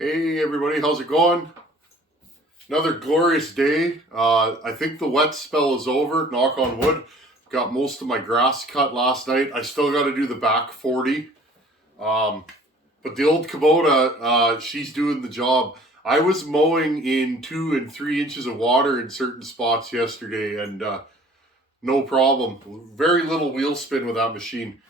Hey everybody, how's it going? Another glorious day. I think the wet spell is over, knock on wood. Got most of my grass cut last night. I still got to do the back 40. But the old Kubota, she's doing the job. I was mowing in 2 and 3 inches of water in certain spots yesterday, and no problem. Very little wheel spin with that machine.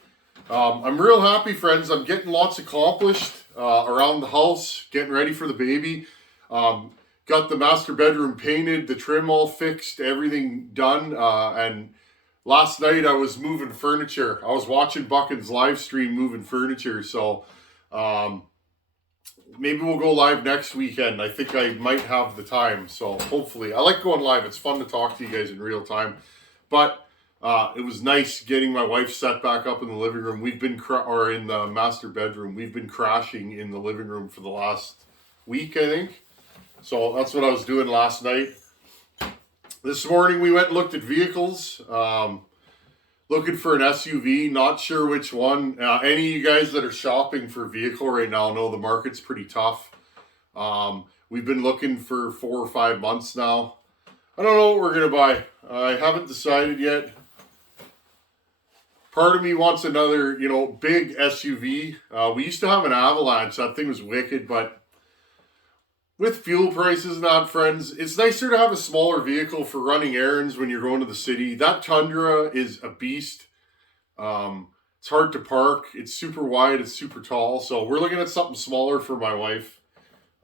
I'm real happy, friends. I'm getting lots accomplished around the house, getting ready for the baby. Got the master bedroom painted, the trim all fixed, everything done. And last night I was moving furniture. I was watching Buchan's live stream moving furniture. So maybe we'll go live next weekend. I think I might have the time. So hopefully. I like going live. It's fun to talk to you guys in real time. But it was nice getting my wife set back up in the living room. We've been, or in the master bedroom. We've been crashing in the living room for the last week, I think. So that's what I was doing last night. This morning we went and looked at vehicles. Looking for an SUV, not sure which one. Any of you guys that are shopping for a vehicle right now know the market's pretty tough. We've been looking for 4 or 5 months now. I don't know what we're going to buy. I haven't decided yet. Part of me wants another, big SUV. We used to have an Avalanche. That thing was wicked, but with fuel prices and that, friends, it's nicer to have a smaller vehicle for running errands when you're going to the city. That Tundra is a beast. It's hard to park. It's super wide. It's super tall. So we're looking at something smaller for my wife.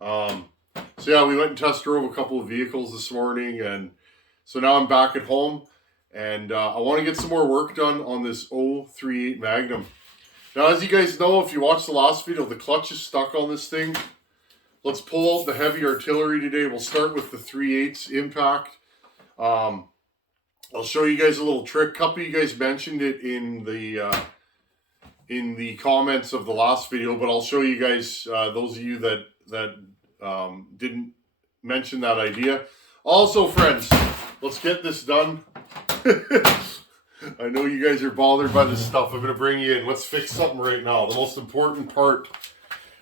So yeah, we went and test drove a couple of vehicles this morning. And so now I'm back at home. And I want to get some more work done on this 038 Magnum. Now, as you guys know, if you watched the last video, the clutch is stuck on this thing. Let's pull out the heavy artillery today. We'll start with the 3/8 impact. I'll show you guys a little trick. A couple of you guys mentioned it in the comments of the last video, but I'll show you guys, those of you that didn't mention that idea. Also, friends, let's get this done. I know you guys are bothered by this stuff. I'm going to bring you in. Let's fix something right now. The most important part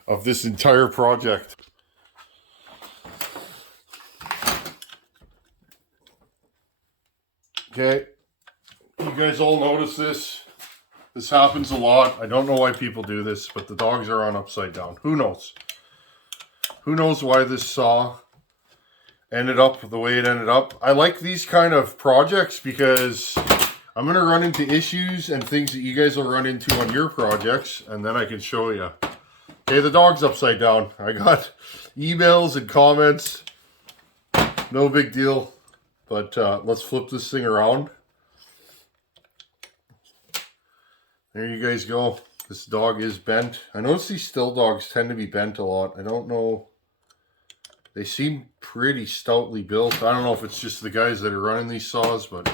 of this entire project. Okay, you guys all notice this. This happens a lot. I don't know why people do this, but the dogs are on upside down. Who knows? Who knows why this saw ended up the way it ended up? I like these kind of projects because I'm going to run into issues and things that you guys will run into on your projects, and then I can show you. Okay, the dog's upside down. I got emails and comments. No big deal. But let's flip this thing around. There you guys go. This dog is bent. I notice these Stihl dogs tend to be bent a lot. I don't know. They seem pretty stoutly built. I don't know if it's just the guys that are running these saws, but...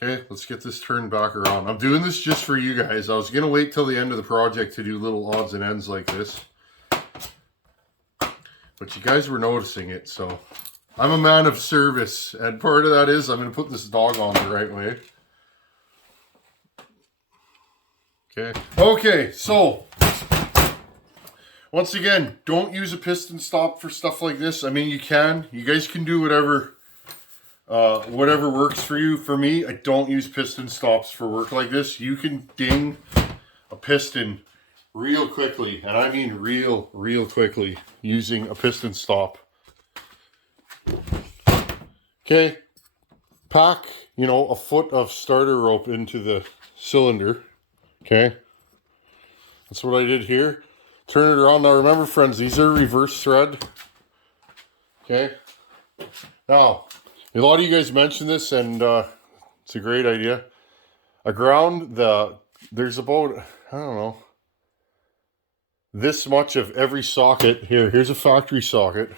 Okay, let's get this turned back around. I'm doing this just for you guys. I was going to wait till the end of the project to do little odds and ends like this. But you guys were noticing it, so... I'm a man of service, and part of that is I'm going to put this dog on the right way. Okay, so once again, don't use a piston stop for stuff like this. I mean, you can. You guys can do whatever works for you. For me, I don't use piston stops for work like this. You can ding a piston real quickly, and I mean real quickly, using a piston stop. Okay, pack, a foot of starter rope into the cylinder. Okay, that's what I did here. Turn it around. Now remember, friends, these are reverse thread. Okay, now a lot of you guys mentioned this, and it's a great idea. There's about, I don't know, this much of every socket here. Here's a factory socket.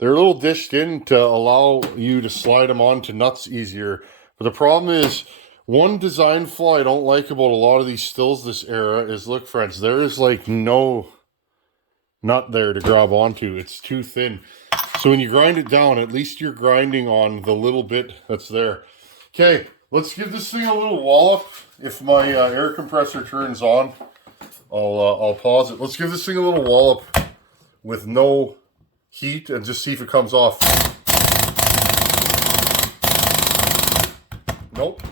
They're a little dished in to allow you to slide them onto nuts easier. But the problem is, one design flaw I don't like about a lot of these Stihls this era is, look, friends, there is like no nut there to grab onto. It's too thin. So when you grind it down, at least you're grinding on the little bit that's there. Okay, let's give this thing a little wallop. If my air compressor turns on, I'll pause it. Let's give this thing a little wallop with no heat and just see if it comes off. Nope.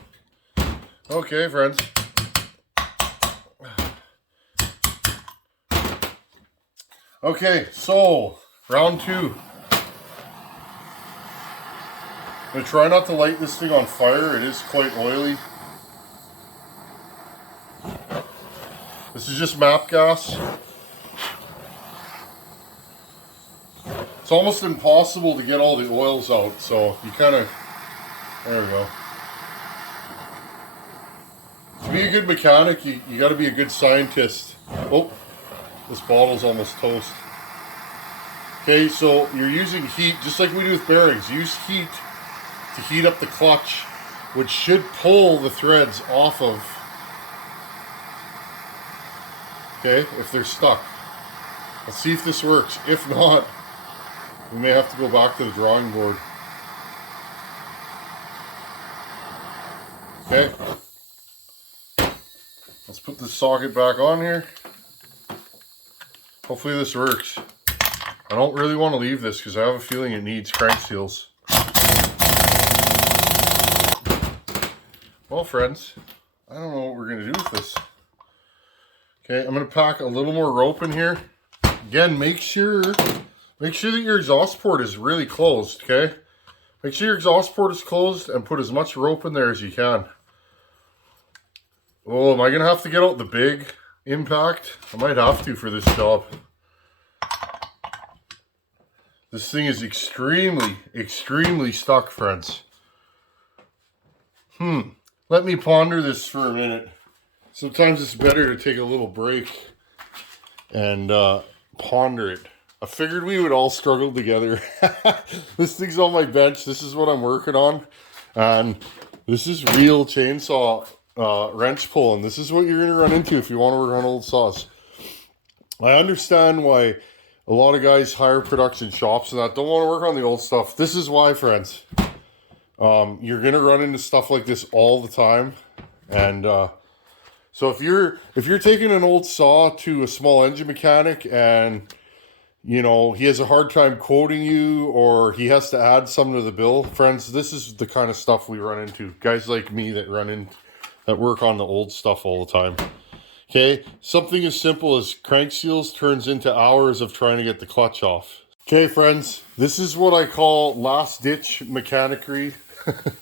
Okay, friends. Okay, so round 2. I'm going to try not to light this thing on fire. It is quite oily. This is just MAP gas. It's almost impossible to get all the oils out, so you kind of, there we go. To be a good mechanic, you got to be a good scientist. Oh, this bottle's almost toast. Okay, so you're using heat, just like we do with bearings. Use heat to heat up the clutch, which should pull the threads off of, okay, if they're stuck. Let's see if this works. If not, we may have to go back to the drawing board. Okay. Let's put the socket back on here. Hopefully this works. I don't really want to leave this because I have a feeling it needs crank seals. Well, friends, I don't know what we're going to do with this. Okay, I'm going to pack a little more rope in here. Again, make sure that your exhaust port is really closed, okay? Make sure your exhaust port is closed and put as much rope in there as you can. Oh, am I going to have to get out the big impact? I might have to for this job. This thing is extremely, extremely stuck, friends. Let me ponder this for a minute. Sometimes it's better to take a little break and ponder it. I figured we would all struggle together. This thing's on my bench. This is what I'm working on. And this is real chainsaw wrench pulling. This is what you're going to run into if you want to work on old saws. I understand why a lot of guys hire production shops and that don't want to work on the old stuff. This is why, friends. You're going to run into stuff like this all the time. And so if you're taking an old saw to a small engine mechanic and you know he has a hard time quoting you or he has to add something to the bill, friends, this is the kind of stuff we run into. Guys like me that work on the old stuff all the time. Okay, something as simple as crank seals turns into hours of trying to get the clutch off. Okay, friends, this is what I call last ditch mechanicry,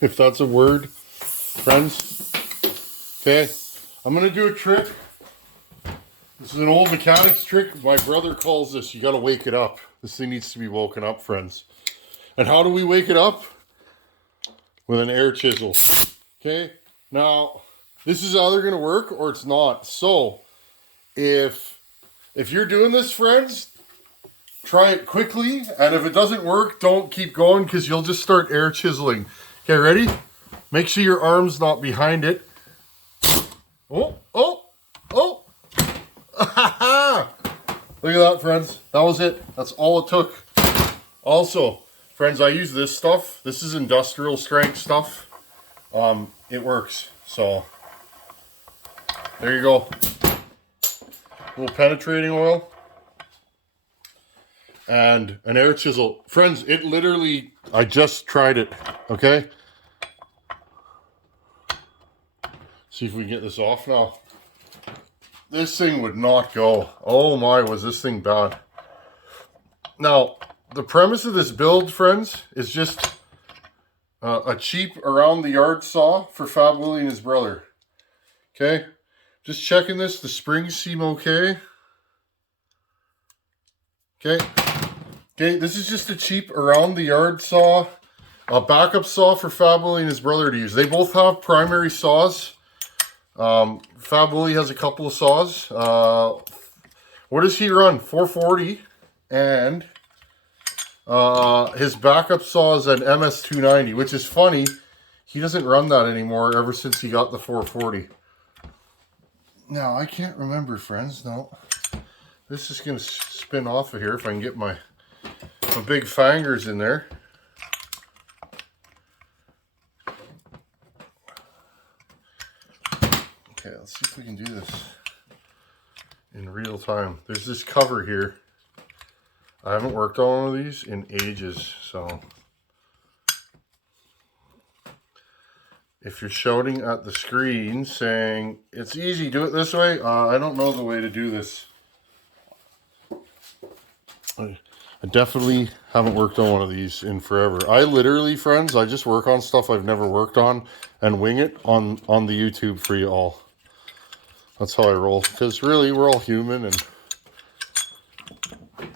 if that's a word, friends. Okay, I'm gonna do a trick. This is an old mechanic's trick. My brother calls this, you gotta wake it up. This thing needs to be woken up, friends. And how do we wake it up? With an air chisel. Okay, now, this is either going to work or it's not. So, if you're doing this, friends, try it quickly. And if it doesn't work, don't keep going because you'll just start air chiseling. Okay, ready? Make sure your arm's not behind it. Oh, oh, oh. Look at that, friends. That was it. That's all it took. Also, friends, I use this stuff. This is industrial strength stuff. It works. So, there you go. A little penetrating oil. And an air chisel. Friends, it literally, I just tried it. Okay? See if we can get this off now. This thing would not go. Oh my, was this thing bad. Now, the premise of this build, friends, is just a cheap around the yard saw for Fab Willie and his brother. Okay, just checking this. The springs seem okay. Okay, this is just a cheap around the yard saw, a backup saw for Fab Willie and his brother to use. They both have primary saws. Fab Willie has a couple of saws. What does he run? 440, and his backup saw is an MS290, which is funny. He doesn't run that anymore ever since he got the 440. Now, I can't remember, friends. No. This is going to spin off of here if I can get my big fingers in there. Okay, let's see if we can do this. in real time. There's this cover here. I haven't worked on one of these in ages, so if you're shouting at the screen saying, it's easy, do it this way, I don't know the way to do this. I definitely haven't worked on one of these in forever. I literally, friends, I just work on stuff I've never worked on and wing it on the YouTube for you all. That's how I roll. Because really, we're all human, and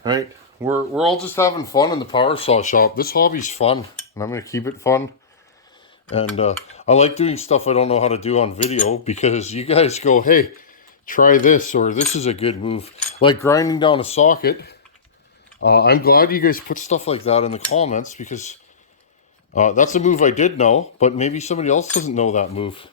right? We're all just having fun in the power saw shop. This hobby's fun, and I'm going to keep it fun. And I like doing stuff I don't know how to do on video, because you guys go, hey, try this, or this is a good move. Like grinding down a socket. I'm glad you guys put stuff like that in the comments, because that's a move I did know, but maybe somebody else doesn't know that move.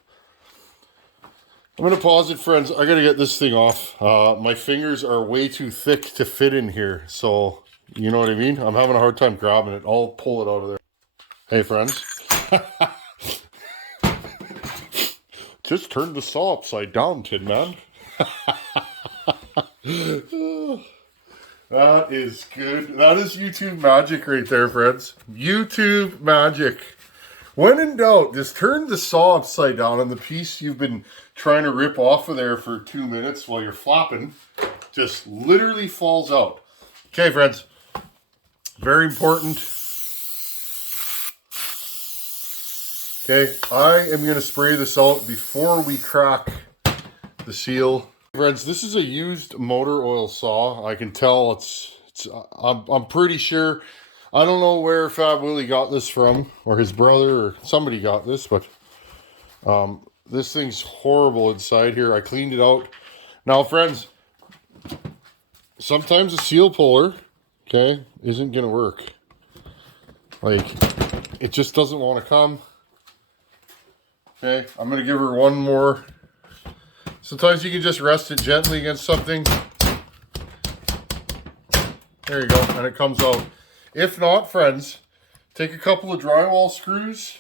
I'm going to pause it, friends. I got to get this thing off. My fingers are way too thick to fit in here, so you know what I mean? I'm having a hard time grabbing it. I'll pull it out of there. Hey, friends. Just turn the saw upside down, Tin Man. That is good. That is YouTube magic right there, friends. YouTube magic. When in doubt, just turn the saw upside down, and the piece you've been trying to rip off of there for 2 minutes while you're flopping just literally falls out. Okay, friends. Very important. Okay, I am going to spray this out before we crack the seal. Friends, this is a used motor oil saw. I can tell I'm pretty sure, I don't know where Fab Willie got this from, or his brother, or somebody got this, but this thing's horrible inside here. I cleaned it out. Now, friends, sometimes a seal puller, okay, isn't going to work. Like, it just doesn't want to come. Okay, I'm going to give her one more. Sometimes you can just rest it gently against something. There you go, and it comes out. If not, friends, take a couple of drywall screws,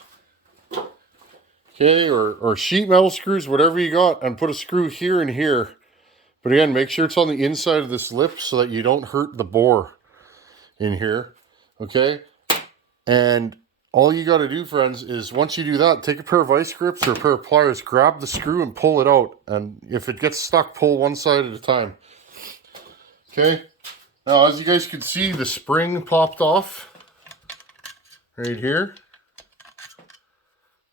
okay, or sheet metal screws, whatever you got, and put a screw here and here. But again, make sure it's on the inside of this lip so that you don't hurt the bore in here, okay? And all you got to do, friends, is once you do that, take a pair of vice grips or a pair of pliers, grab the screw and pull it out. And if it gets stuck, pull one side at a time. Okay. Now, as you guys can see, the spring popped off right here.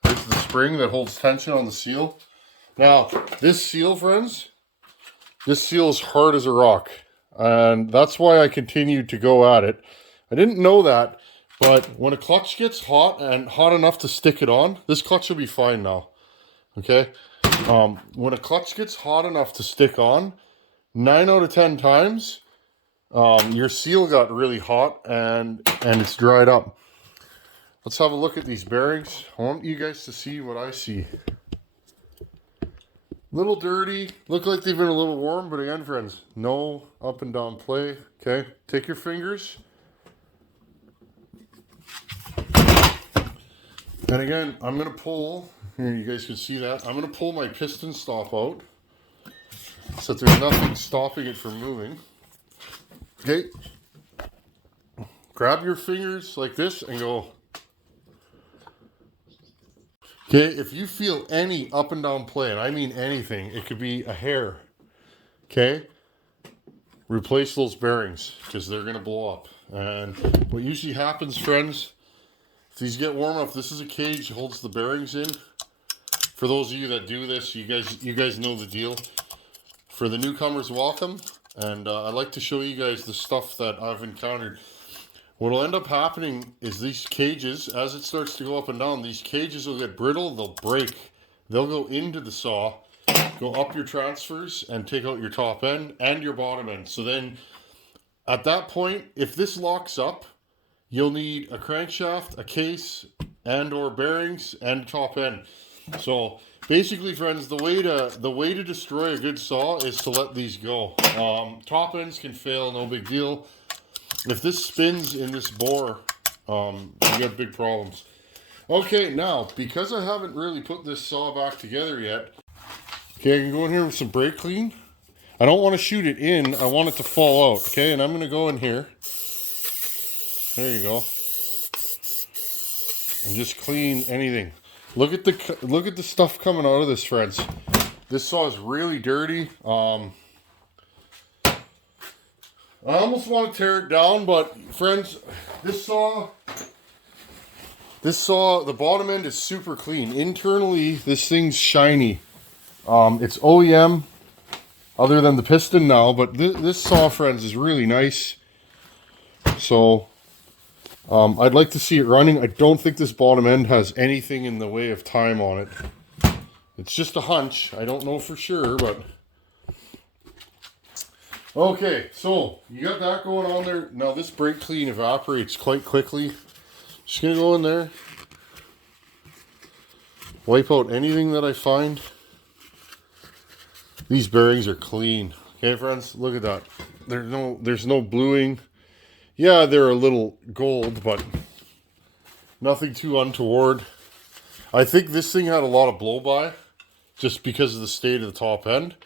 There's the spring that holds tension on the seal. Now, this seal, friends, this seal is hard as a rock. And that's why I continued to go at it. I didn't know that. But when a clutch gets hot and hot enough to stick it on, this clutch will be fine now, okay? When a clutch gets hot enough to stick on, 9 out of 10 times, your seal got really hot and it's dried up. Let's have a look at these bearings. I want you guys to see what I see. Little dirty, look like they've been a little warm, but again, friends, no up and down play, okay? Take your fingers. And again, I'm going to pull, here you guys can see that, I'm going to pull my piston stop out so that there's nothing stopping it from moving. Okay, grab your fingers like this and go. Okay, if you feel any up and down play, and I mean anything, it could be a hair, okay, replace those bearings because they're going to blow up. And what usually happens, friends, if these get warm enough, this is a cage that holds the bearings in. For those of you that do this, you guys know the deal. For the newcomers, welcome. And I'd like to show you guys the stuff that I've encountered. What will end up happening is these cages, as it starts to go up and down, these cages will get brittle, they'll break. They'll go into the saw, go up your transfers, and take out your top end and your bottom end. So then, at that point, if this locks up, you'll need a crankshaft, a case, and or bearings, and top end. So basically, friends, the way to destroy a good saw is to let these go. Top ends can fail, no big deal. If this spins in this bore, you got big problems. Okay, now, because I haven't really put this saw back together yet, okay, I can go in here with some brake clean. I don't want to shoot it in. I want it to fall out. Okay, and I'm going to go in here. There you go. And just clean anything. Look at the stuff coming out of this, friends. This saw is really dirty. I almost want to tear it down, but friends, this saw, the bottom end is super clean. Internally, this thing's shiny. It's OEM, other than the piston now, but this saw, friends, is really nice. So, I'd like to see it running. I don't think this bottom end has anything in the way of time on it. It's just a hunch. I don't know for sure, but... Okay, so you got that going on there. Now this brake clean evaporates quite quickly. Just gonna go in there, wipe out anything that I find. These bearings are clean. Okay, friends, look at that. There's no bluing. Yeah, they're a little gold, but nothing too untoward. I think this thing had a lot of blow-by just because of the state of the top end,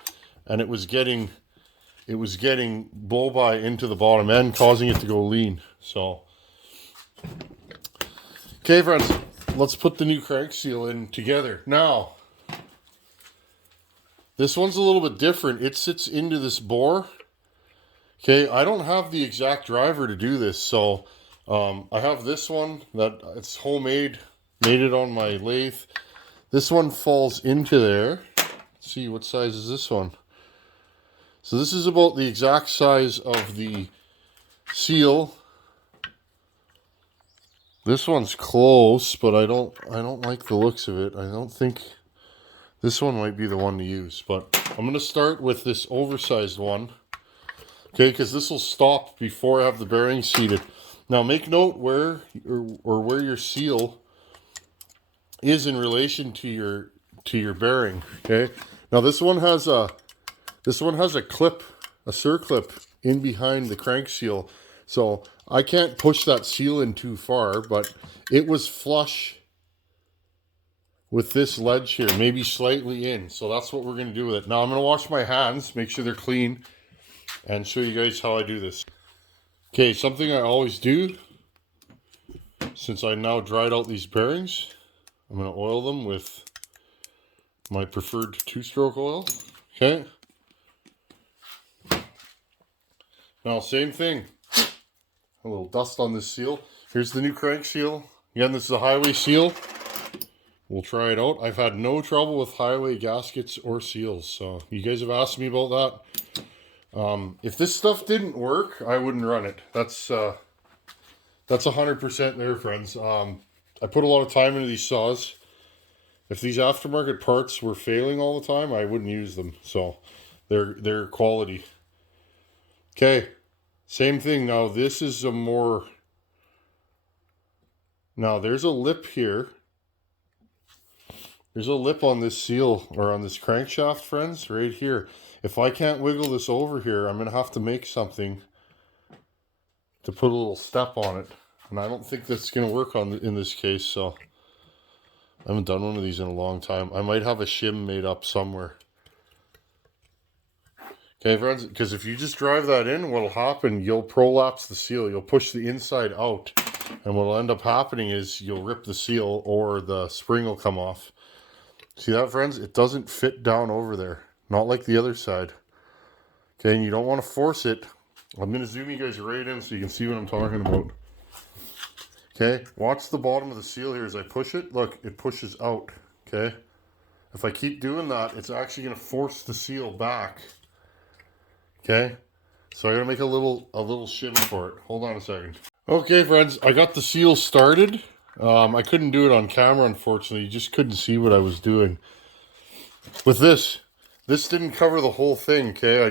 and it was getting blow-by into the bottom end, causing it to go lean. So, okay, friends, let's put the new crank seal in together. Now, this one's a little bit different. It sits into this bore. Okay, I don't have the exact driver to do this, so I have this one that it's homemade, made it on my lathe. This one falls into there. Let's see, what size is this one? So this is about the exact size of the seal. This one's close, but I don't like the looks of it. I don't think this one might be the one to use, but I'm going to start with this oversized one. Okay, because this will stop before I have the bearings seated. Now make note where where your seal is in relation to your bearing. Okay. Now this one has a clip, a circlip in behind the crank seal. So I can't push that seal in too far, but it was flush with this ledge here, maybe slightly in. So that's what we're going to do with it. Now I'm going to wash my hands, make sure they're clean, and show you guys how I do this. Okay, something I always do, since I now dried out these bearings, I'm going to oil them with my preferred 2-stroke oil. Okay. Now, same thing. A little dust on this seal. Here's the new crank seal. Again, this is a highway seal. We'll try it out. I've had no trouble with highway gaskets or seals, so you guys have asked me about that. If this stuff didn't work, I wouldn't run it. That's 100% there, friends. I put a lot of time into these saws. If these aftermarket parts were failing all the time, I wouldn't use them. So they're quality. Okay, same thing. Now this is a more... Now there's a lip here. There's a lip on this seal, or on this crankshaft, friends, right here. If I can't wiggle this over here, I'm going to have to make something to put a little step on it. And I don't think that's going to work in this case, so I haven't done one of these in a long time. I might have a shim made up somewhere. Okay, friends, because if you just drive that in, what'll happen, you'll prolapse the seal. You'll push the inside out. And what'll end up happening is you'll rip the seal, or the spring will come off. See that, friends? It doesn't fit down over there. Not like the other side. Okay, and you don't want to force it. I'm going to zoom you guys right in so you can see what I'm talking about. Okay, watch the bottom of the seal here as I push it. Look, it pushes out. Okay, if I keep doing that, it's actually going to force the seal back. Okay, so I got to make a little shim for it. Hold on a second. Okay, friends, I got the seal started. I couldn't do it on camera, unfortunately. You just couldn't see what I was doing. With this didn't cover the whole thing, okay? I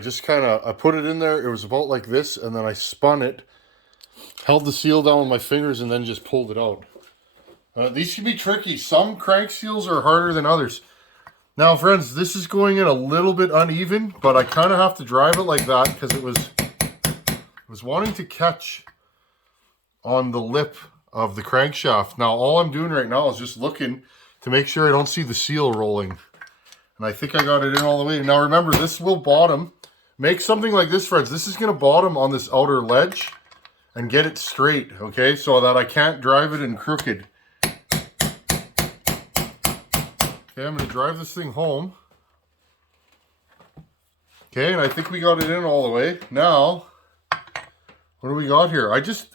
put it in there. It was about like this, and then I spun it, held the seal down with my fingers, and then just pulled it out. These can be tricky. Some crank seals are harder than others. Now, friends, this is going in a little bit uneven, but I kind of have to drive it like that because it was wanting to catch on the lip of the crankshaft. Now, all I'm doing right now is just looking to make sure I don't see the seal rolling. And I think I got it in all the way. Now, remember, this will bottom make something like this, friends. This is going to bottom on this outer ledge and get it straight, okay? So that I can't drive it in crooked. Okay, I'm going to drive this thing home. Okay, and I think we got it in all the way. Now, what do we got here?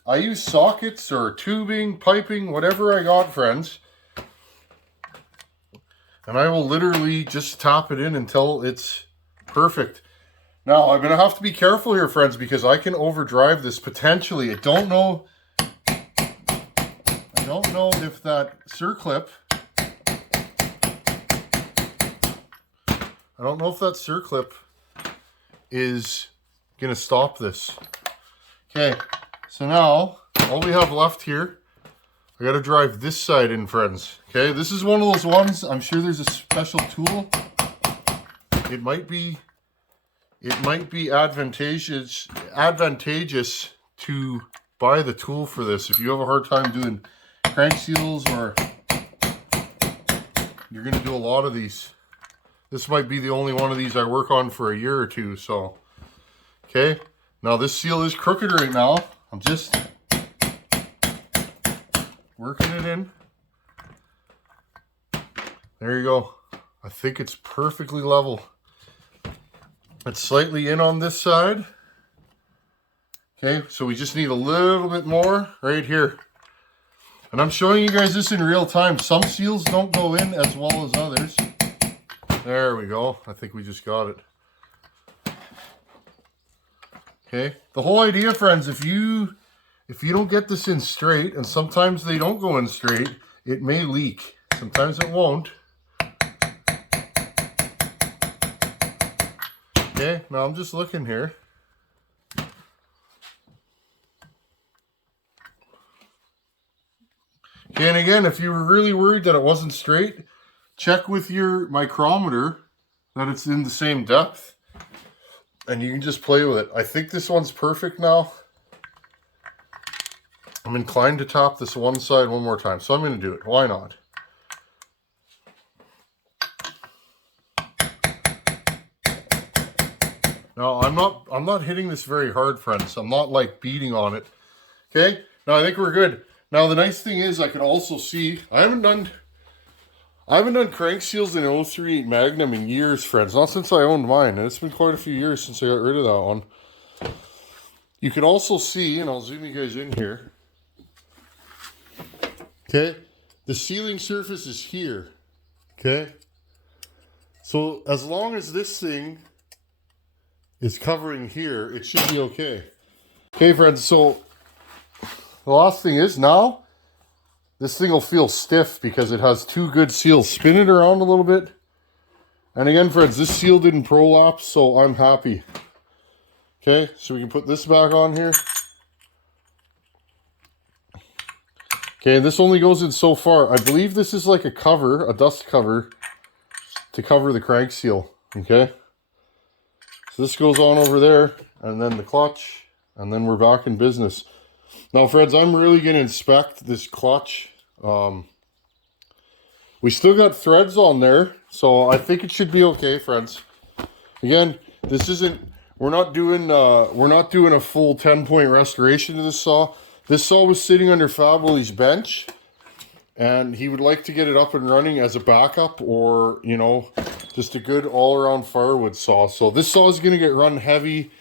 I use sockets or tubing, piping, whatever I got, friends. And I will literally just tap it in until it's perfect. Now, I'm going to have to be careful here, friends, because I can overdrive this potentially. I don't know if that circlip... I don't know if that circlip is going to stop this. Okay, so now all we have left here, I got to drive this side in, friends. Okay, this is one of those ones, I'm sure there's a special tool. It might be advantageous to buy the tool for this if you have a hard time doing crank seals or you're going to do a lot of these. This might be the only one of these I work on for a year or two, so. Okay, now this seal is crooked right now. I'm just working it in. There you go. I think it's perfectly level. It's slightly in on this side. Okay, so we just need a little bit more right here. And I'm showing you guys this in real time. Some seals don't go in as well as others. There we go. I think we just got it. Okay. The whole idea, friends, if you don't get this in straight, and sometimes they don't go in straight, it may leak. Sometimes it won't. Okay. Now I'm just looking here. Okay, and again, if you were really worried that it wasn't straight, check with your micrometer that it's in the same depth. And you can just play with it. I think this one's perfect now. I'm inclined to top this one side one more time. So I'm going to do it. Why not? Now, I'm not hitting this very hard, friends. I'm not like beating on it. Okay? Now, I think we're good. Now, the nice thing is I can also see, I haven't done crank seals in 038 Magnum in years, friends. Not since I owned mine. And it's been quite a few years since I got rid of that one. You can also see, and I'll zoom you guys in here. Okay. The sealing surface is here. Okay. So as long as this thing is covering here, it should be okay. Okay, friends. So the last thing is now, this thing will feel stiff because it has two good seals. Spin it around a little bit. And again, friends, this seal didn't prolapse, so I'm happy. Okay, so we can put this back on here. Okay, this only goes in so far. I believe this is like a cover, a dust cover, to cover the crank seal. Okay. So this goes on over there, and then the clutch, and then we're back in business. Now, friends, I'm really going to inspect this clutch. We still got threads on there, so I think it should be okay, friends. Again, this isn't, we're not doing a full 10-point restoration to this saw. This saw was sitting under Fab Willie's bench, and he would like to get it up and running as a backup, or, you know, just a good all-around firewood saw. So this saw is going to get run heavy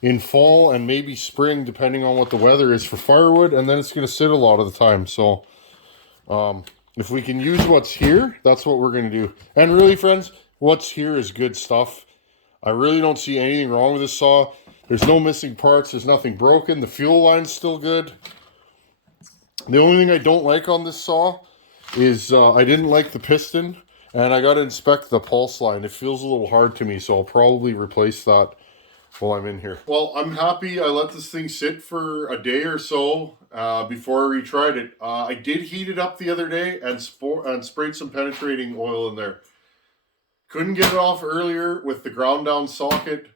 in fall and maybe spring, depending on what the weather is for firewood, and then it's going to sit a lot of the time. So if we can use what's here, that's what we're going to do. And really, friends, what's here is good stuff. I really don't see anything wrong with this saw. There's no missing parts. There's nothing broken. The fuel line's still good. The only thing I don't like on this saw is I didn't like the piston, and I got to inspect the pulse line. It feels a little hard to me, so I'll probably replace that while I'm in here. Well, I'm happy I let this thing sit for a day or so before I retried it. I did heat it up the other day and sprayed some penetrating oil in there. Couldn't get it off earlier with the ground down socket.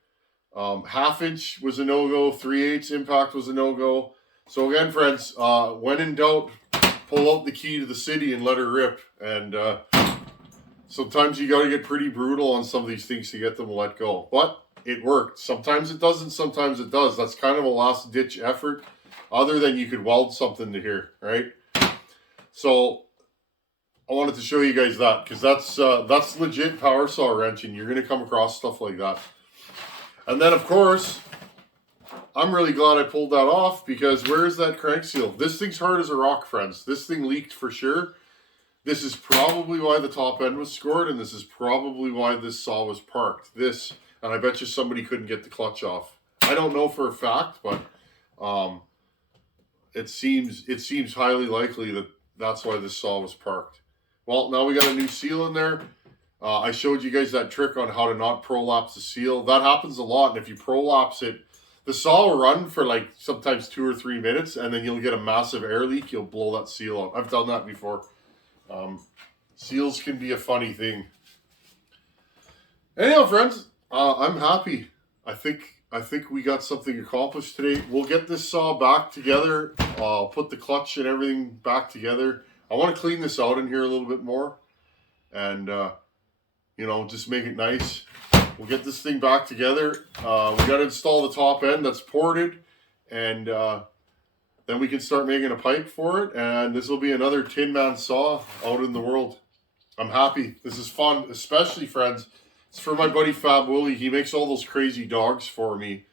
1/2 inch was a no-go. 3/8 impact was a no-go. So again, friends, when in doubt, pull out the key to the city and let her rip. And sometimes you got to get pretty brutal on some of these things to get them to let go. But it worked. Sometimes it doesn't, sometimes it does. That's kind of a last ditch effort, other than you could weld something to here, right? So I wanted to show you guys that, because that's legit power saw wrenching. You're gonna come across stuff like that. And then of course, I'm really glad I pulled that off, because where's that crank seal? This thing's hard as a rock, friends. This thing leaked for sure. This is probably why the top end was scored, and this is probably why this saw was parked. This, and I bet you somebody couldn't get the clutch off. I don't know for a fact, but it seems highly likely that that's why this saw was parked. Well, now we got a new seal in there. I showed you guys that trick on how to not prolapse the seal. That happens a lot, and if you prolapse it, the saw will run for like sometimes 2 or 3 minutes, and then you'll get a massive air leak. You'll blow that seal out. I've done that before. Seals can be a funny thing. Anyhow, friends, I'm happy. I think we got something accomplished today. We'll get this saw back together. I'll put the clutch and everything back together. I want to clean this out in here a little bit more, and you know, just make it nice. We'll get this thing back together. We got to install the top end that's ported, and then we can start making a pipe for it, and this will be another Tin Man saw out in the world. I'm happy. This is fun, especially, friends. It's for my buddy Fab Willie. He makes all those crazy dogs for me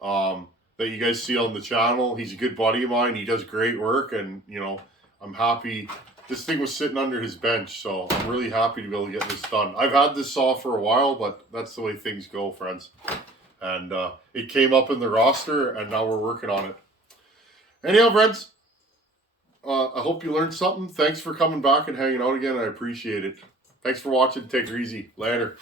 that you guys see on the channel. He's a good buddy of mine. He does great work, and you know, I'm happy. This thing was sitting under his bench, so I'm really happy to be able to get this done. I've had this saw for a while, but that's the way things go, friends. And it came up in the roster, and now we're working on it. Anyhow, friends, I hope you learned something. Thanks for coming back and hanging out again. I appreciate it. Thanks for watching. Take it easy. Later.